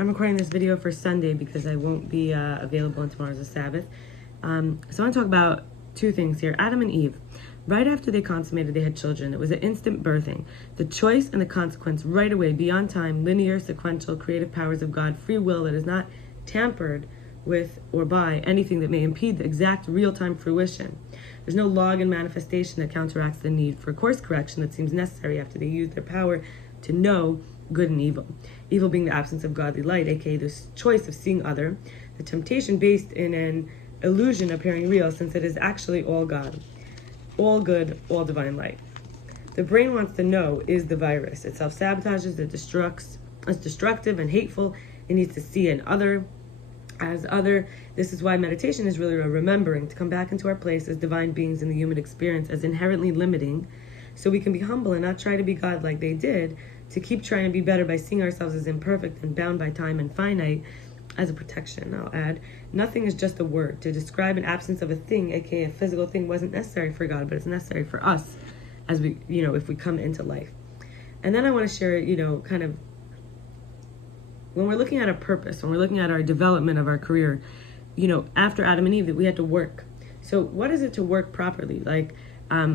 I'm recording this video for Sunday because I won't be available and tomorrow's a Sabbath. So I want to talk about two things here. Adam and Eve. Right after they consummated, they had children. It was an instant birthing. The choice and the consequence right away, beyond time, linear, sequential, creative powers of God, free will that is not tampered with or by anything that may impede the exact real-time fruition. There's no log and manifestation that counteracts the need for course correction that seems necessary after they use their power to know good and evil. Evil being the absence of godly light, aka this choice of seeing other, the temptation based in an illusion appearing real since it is actually all God, all good, all divine light. The brain wants to know is the virus. It self-sabotages, it destructs, it's destructive and hateful. It needs to see an other as other. This is why meditation is really a remembering to come back into our place as divine beings in the human experience as inherently limiting, so we can be humble and not try to be God like they did, to keep trying to be better by seeing ourselves as imperfect and bound by time and finite as a protection. I'll add, nothing is just a word. To describe an absence of a thing, aka a physical thing, wasn't necessary for God, but it's necessary for us as we, if we come into life. And then I want to share, kind of, when we're looking at a purpose, when we're looking at our development of our career, after Adam and Eve, that we had to work. So what is it to work properly?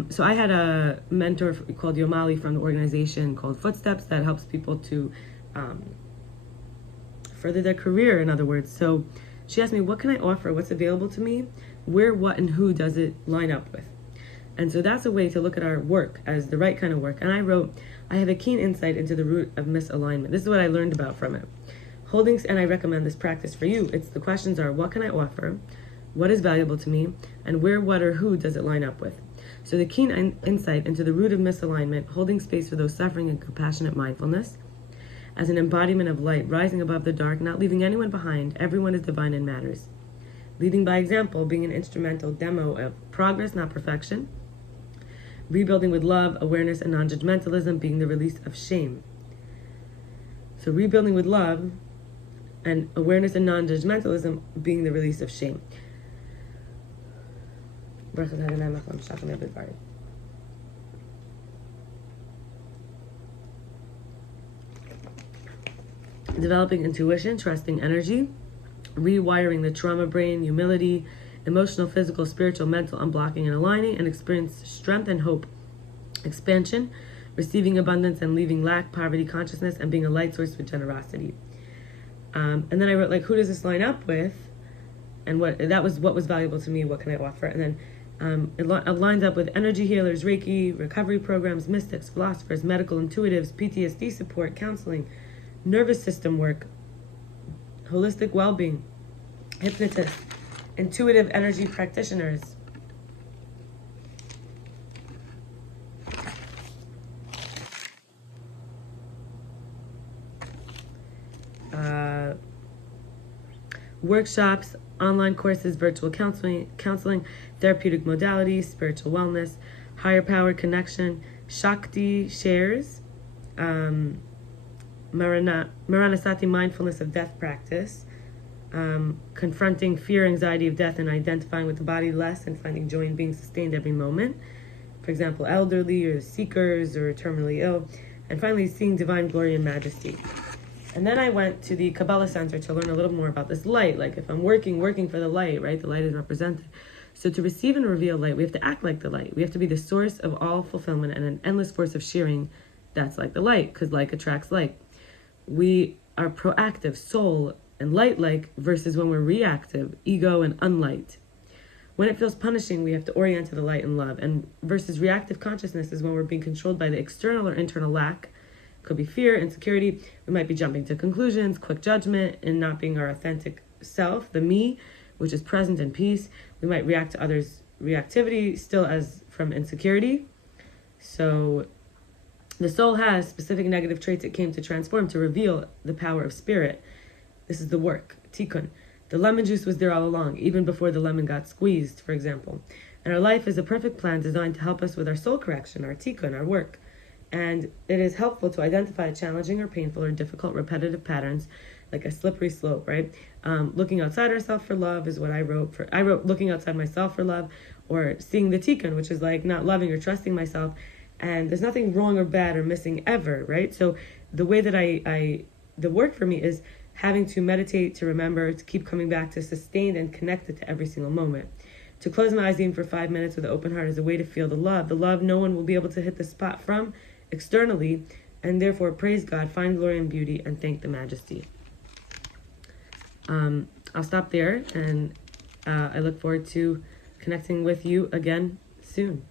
So I had a mentor called Yomaly from the organization called Footsteps that helps people to further their career, in other words. So she asked me, what can I offer? What's available to me? Where, what, and who does it line up with? And so that's a way to look at our work as the right kind of work. And I wrote, I have a keen insight into the root of misalignment. This is what I learned about from it. And I recommend this practice for you. The questions are, what can I offer? What is valuable to me? And where, what, or who does it line up with? So the keen insight into the root of misalignment, holding space for those suffering and compassionate mindfulness, as an embodiment of light, rising above the dark, not leaving anyone behind, everyone is divine and matters. Leading by example, being an instrumental demo of progress, not perfection. Rebuilding with love, awareness, and non-judgmentalism, being the release of shame. So rebuilding with love and awareness and non-judgmentalism, being the release of shame. Developing intuition, trusting energy, rewiring the trauma brain, humility, emotional, physical, spiritual, mental, unblocking and aligning, and experience strength and hope, expansion, receiving abundance and leaving lack, poverty, consciousness, and being a light source with generosity. And then I wrote, who does this line up with? And what was valuable to me, what can I offer? And then it lines up with energy healers, Reiki, recovery programs, mystics, philosophers, medical intuitives, PTSD support, counseling, nervous system work, holistic well-being, hypnotists, intuitive energy practitioners. Workshops, online courses, virtual counseling, therapeutic modalities, spiritual wellness, higher power connection, Shakti shares, Maranasati mindfulness of death practice, confronting fear, anxiety of death, and identifying with the body less and finding joy in being sustained every moment. For example, elderly or seekers or terminally ill. And finally, seeing divine glory and majesty. And then I went to the Kabbalah Center to learn a little more about this light. If I'm working for the light, right? The light is represented. So to receive and reveal light, we have to act like the light. We have to be the source of all fulfillment and an endless force of sharing that's like the light, because like attracts like. We are proactive, soul, and light-like, versus when we're reactive, ego, and unlight. When it feels punishing, we have to orient to the light and love. And versus reactive consciousness is when we're being controlled by the external or internal lack. Could be fear, insecurity. We might be jumping to conclusions, quick judgment, and not being our authentic self, the me, which is present in peace. We might react to others' reactivity still as from insecurity. So the soul has specific negative traits it came to transform, to reveal the power of spirit. This is the work, tikkun. The lemon juice was there all along, even before the lemon got squeezed, for example. And our life is a perfect plan designed to help us with our soul correction, our tikkun, our work. And it is helpful to identify challenging or painful or difficult repetitive patterns, like a slippery slope, right? Looking outside ourselves for love is what I wrote. I wrote looking outside myself for love, or seeing the tikkun, which is not loving or trusting myself. And there's nothing wrong or bad or missing ever, right? So the way that the work for me is having to meditate, to remember, to keep coming back, to sustain and connect it to every single moment. To close my eyes even for 5 minutes with an open heart is a way to feel the love no one will be able to hit the spot from externally, and therefore praise God, find glory and beauty, and thank the majesty. I'll stop there, and I look forward to connecting with you again soon.